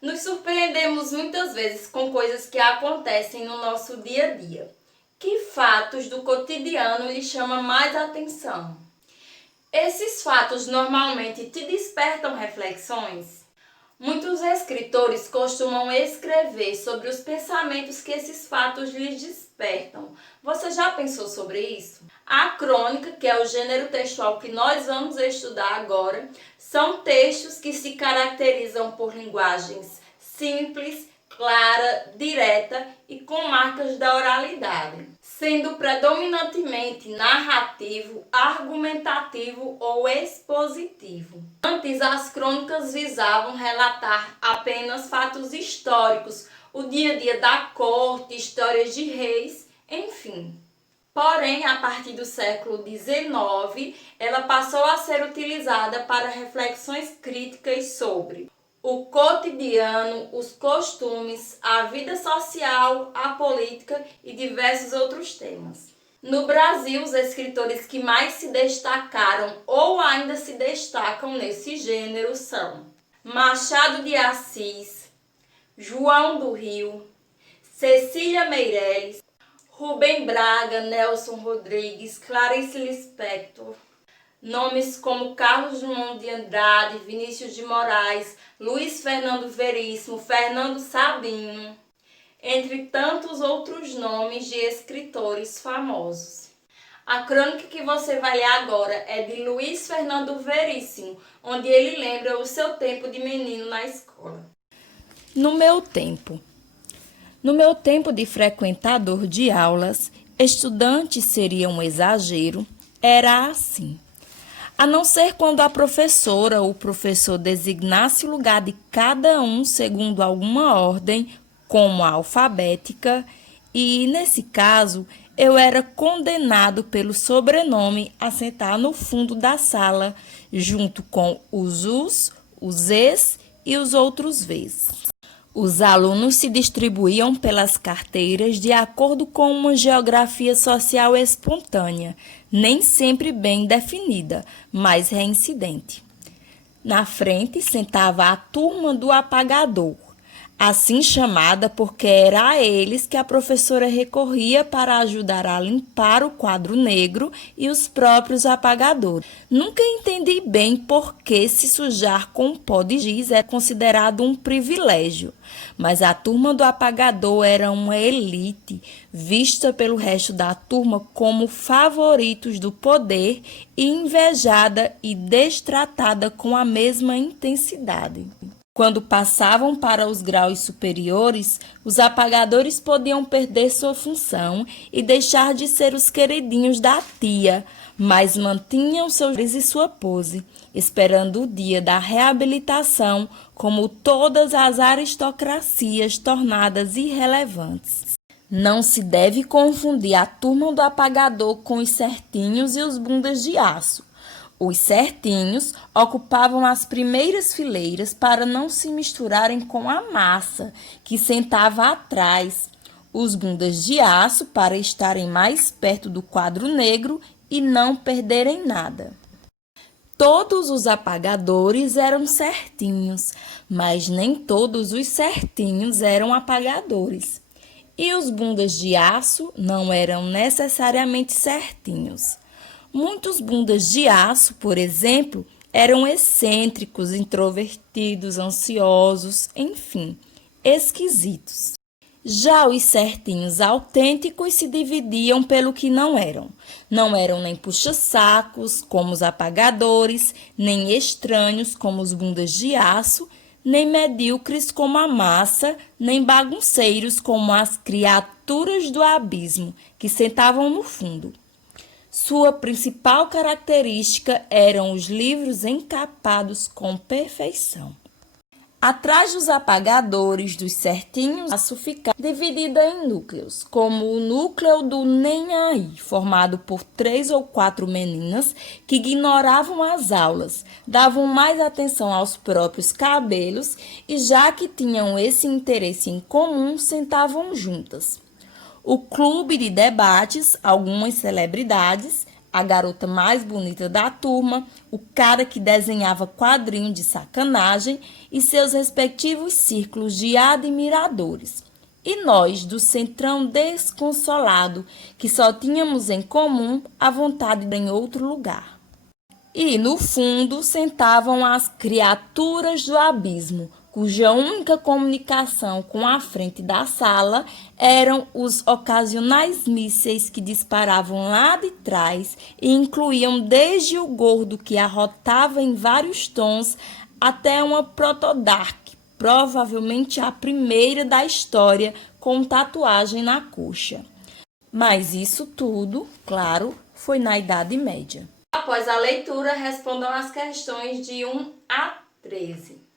Nos surpreendemos muitas vezes com coisas que acontecem no nosso dia a dia. Que fatos do cotidiano lhe chamam mais atenção? Esses fatos normalmente te despertam reflexões? Muitos escritores costumam escrever sobre os pensamentos que esses fatos lhes despertam. Você já pensou sobre isso? A crônica, que é o gênero textual que nós vamos estudar agora, são textos que se caracterizam por linguagens simples, clara, direta e com marcas da oralidade, sendo predominantemente narrativo, argumentativo ou expositivo. Antes, as crônicas visavam relatar apenas fatos históricos, o dia a dia da corte, histórias de reis, enfim. Porém, a partir do século XIX, ela passou a ser utilizada para reflexões críticas sobre o cotidiano, os costumes, a vida social, a política e diversos outros temas. No Brasil, os escritores que mais se destacaram ou ainda se destacam nesse gênero são Machado de Assis, João do Rio, Cecília Meirelles, Rubem Braga, Nelson Rodrigues, Clarice Lispector. Nomes como Carlos Drummond de Andrade, Vinícius de Moraes, Luiz Fernando Veríssimo, Fernando Sabino, entre tantos outros nomes de escritores famosos. A crônica que você vai ler agora é de Luiz Fernando Veríssimo, onde ele lembra o seu tempo de menino na escola. No meu tempo de frequentador de aulas, estudante seria um exagero, era assim. A não ser quando a professora ou o professor designasse o lugar de cada um segundo alguma ordem, como a alfabética, e, nesse caso, eu era condenado pelo sobrenome a sentar no fundo da sala, junto com os us, os es e os outros v's. Os alunos se distribuíam pelas carteiras de acordo com uma geografia social espontânea, nem sempre bem definida, mas reincidente. Na frente sentava a turma do apagador, assim chamada porque era a eles que a professora recorria para ajudar a limpar o quadro negro e os próprios apagadores. Nunca entendi bem por que se sujar com pó de giz é considerado um privilégio, mas a turma do apagador era uma elite, vista pelo resto da turma como favoritos do poder e invejada e destratada com a mesma intensidade. Quando passavam para os graus superiores, os apagadores podiam perder sua função e deixar de ser os queridinhos da tia, mas mantinham seus e sua pose, esperando o dia da reabilitação, como todas as aristocracias tornadas irrelevantes. Não se deve confundir a turma do apagador com os certinhos e os bundas de aço. Os certinhos ocupavam as primeiras fileiras para não se misturarem com a massa, que sentava atrás. Os bundas de aço para estarem mais perto do quadro negro e não perderem nada. Todos os apagadores eram certinhos, mas nem todos os certinhos eram apagadores. E os bundas de aço não eram necessariamente certinhos. Muitos bundas de aço, por exemplo, eram excêntricos, introvertidos, ansiosos, enfim, esquisitos. Já os certinhos autênticos se dividiam pelo que não eram. Não eram nem puxa-sacos, como os apagadores, nem estranhos, como os bundas de aço, nem medíocres como a massa, nem bagunceiros como as criaturas do abismo, que sentavam no fundo. Sua principal característica eram os livros encapados com perfeição. Atrás dos apagadores dos certinhos, a aço ficava dividida em núcleos, como o núcleo do Nem Aí, formado por 3 ou 4 meninas que ignoravam as aulas, davam mais atenção aos próprios cabelos e, já que tinham esse interesse em comum, sentavam juntas. O clube de debates, algumas celebridades, a garota mais bonita da turma, o cara que desenhava quadrinho de sacanagem e seus respectivos círculos de admiradores. E nós, do centrão desconsolado, que só tínhamos em comum a vontade de ir em outro lugar. E, no fundo, sentavam as criaturas do abismo, cuja única comunicação com a frente da sala eram os ocasionais mísseis que disparavam lá de trás e incluíam desde o gordo que arrotava em vários tons até uma protodark, provavelmente a primeira da história com tatuagem na coxa. Mas isso tudo, claro, foi na Idade Média. Após a leitura, respondam as questões de 1 a 13.